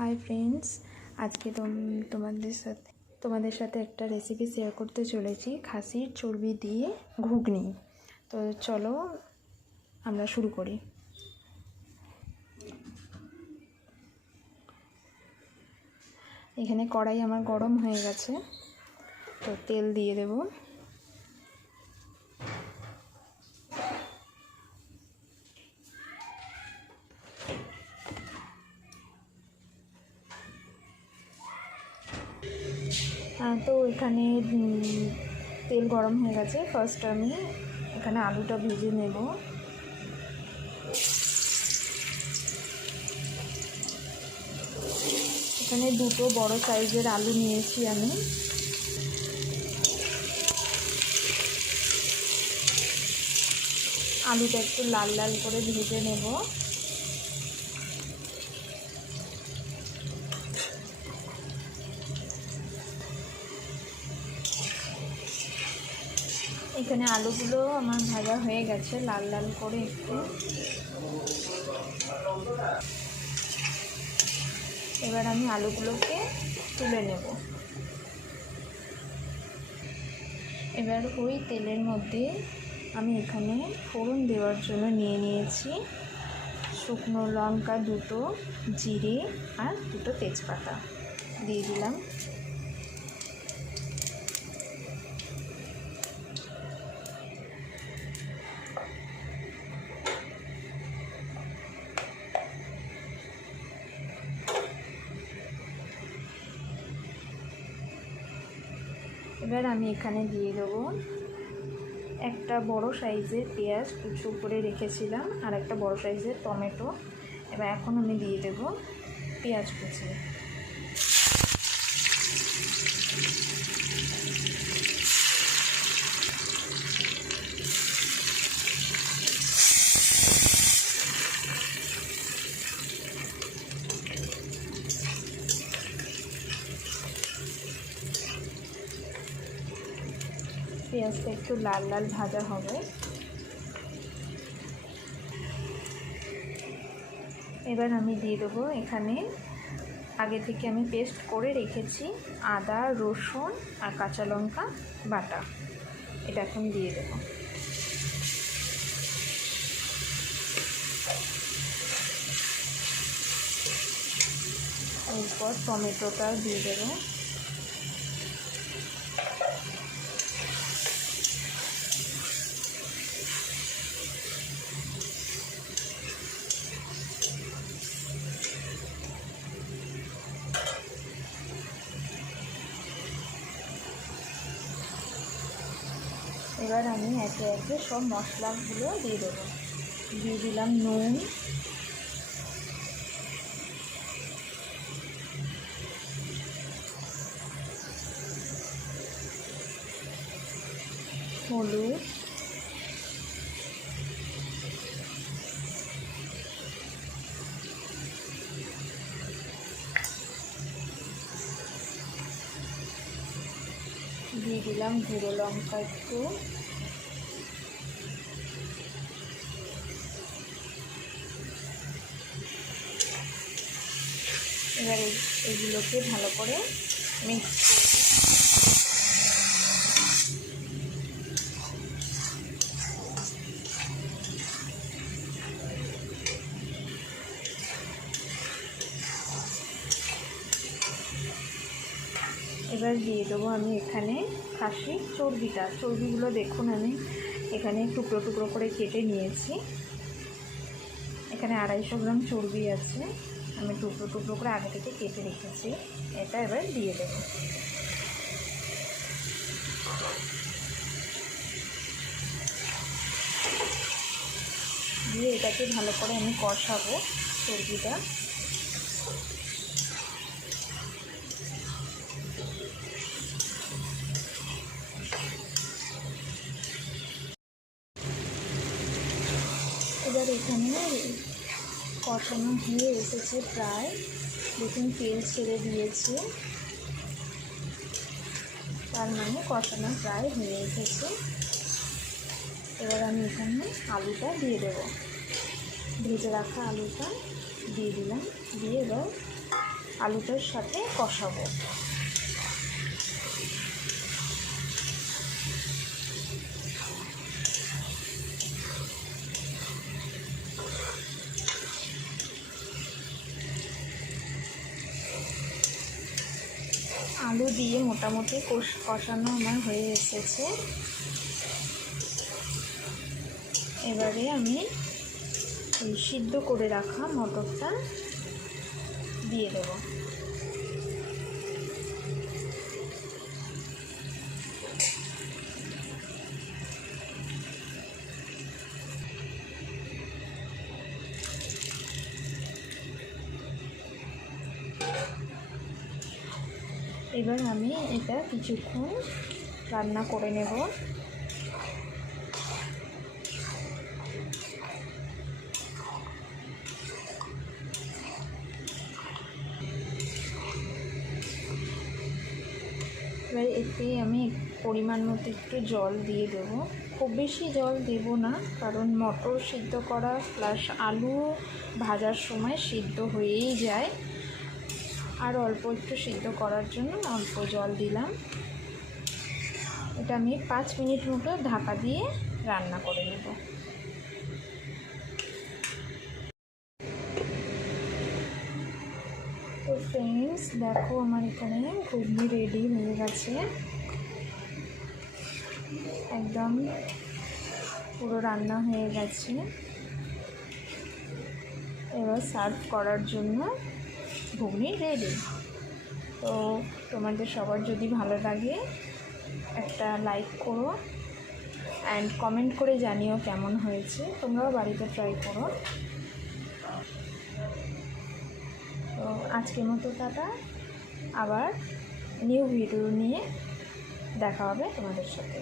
Hi friends, আজকে তোমাদের সাথে একটা রেসিপি শেয়ার করতে চলেছি, খাসির চর্বি দিয়ে ঘুগনি। তো চলো আমরা শুরু করি। এখানে কড়াই আমার গরম হয়ে গেছে, তো তেল দিয়ে দেব। তো এখানে তেল গরম হয়ে গেছে। ফার্স্ট আমি এখানে আলুটা ভেজে নেব। এখানে দুটো বড় সাইজের আলু নিয়েছি আমি। আলুটা একটু লাল লাল করে ভেজে নেব। এখানে আলুগুলো আমার ভাজা হয়ে গেছে লাল লাল করে একটু। এবার আমি আলুগুলোকে তুলে নেব। এবার ওই তেলের মধ্যে আমি এখানে ফোড়ন দেওয়ার জন্য নিয়ে নিয়েছি শুকনো লঙ্কা দুটো, জিরে আর দুটো তেজপাতা দিয়ে দিলাম। এবার আমি এখানে দিয়ে দেবো একটা বড় সাইজের পেঁয়াজ কুচো করে রেখেছিলাম আর একটা বড় সাইজের টমেটো। এবার এখন আমি দিয়ে দেব পেঁয়াজ কুচি। পেঁয়াজটা একটু লাল লাল ভাজা হবে। এবার আমি দিয়ে দেবো এখানে আগে থেকে আমি পেস্ট করে রেখেছি আদা, রসুন আর কাঁচা লঙ্কা বাটা। এটা এখন দিয়ে দেবো। এরপর টমেটোটা দিয়ে দেবো। এবার আমি একে একে সব মশলাগুলো দিয়ে দেবো। দিয়ে দিলাম নুন, হলুদ, দিয়ে দিলাম গুঁড়ো লঙ্কা একটু, এবার এগুলোকে ভালো করে মিক্স করব। এবার দিয়ে দেবো আমি এখানে খাসির চর্বিগুলো দেখুন আমি এখানে টুকরো টুকরো করে কেটে নিয়েছি। এখানে 250 গ্রাম চর্বি আছে, আমি টুকরো টুকরো করে আগে থেকে কেটে রেখেছি। এটা এবার দিয়ে দেব। দিয়ে এটাকে ভালো করে আমি কষাবো চর্বিটা। এবার এখানে কষানো হয়ে এসেছে প্রায়, দেখুন তেল ছেড়ে দিয়েছে, তার মানে কষানো প্রায় হয়ে এসেছে। এবার আমি এখানে আলুটা দিয়ে দেবো। ভেজে রাখা আলুটা দিয়ে দিলাম। দিয়ে এবার আলুটার সাথে কষাবো। আলু দিয়ে মোটামুটি কষানো আমার হয়ে এসেছে। এবারে আমি ওই সিদ্ধ করে রাখা মটরটা দিয়ে দেবো। এবার আমি এটা কিছুক্ষণ রান্না করে নেব। এবার এতে আমি পরিমাণ মতো একটু জল দিয়ে দেবো। খুব বেশি জল দেব না, কারণ মটর সিদ্ধ করা প্লাস আলু ভাজার সময় সিদ্ধ হয়েই যায়। আর অল্প একটু সিদ্ধ করার জন্য অল্প জল দিলাম। এটা আমি 5 মিনিট মতো ঢাকা দিয়ে রান্না করে নেব। তো ফ্রেন্ডস, দেখো আমার এখানে ঘুগনি রেডি হয়ে গেছে, একদম পুরো রান্না হয়ে গেছে। এবার সার্ভ করার জন্য ঘুগনি রেডি। তো তোমাদের সবার যদি ভালো লাগে একটা লাইক করো অ্যান্ড কমেন্ট করে জানিও কেমন হয়েছে। তোমরাও বাড়িতে ট্রাই করো। তো আজকের মতো টাটা, আবার নিউ ভিডিও নিয়ে দেখা হবে তোমাদের সাথে।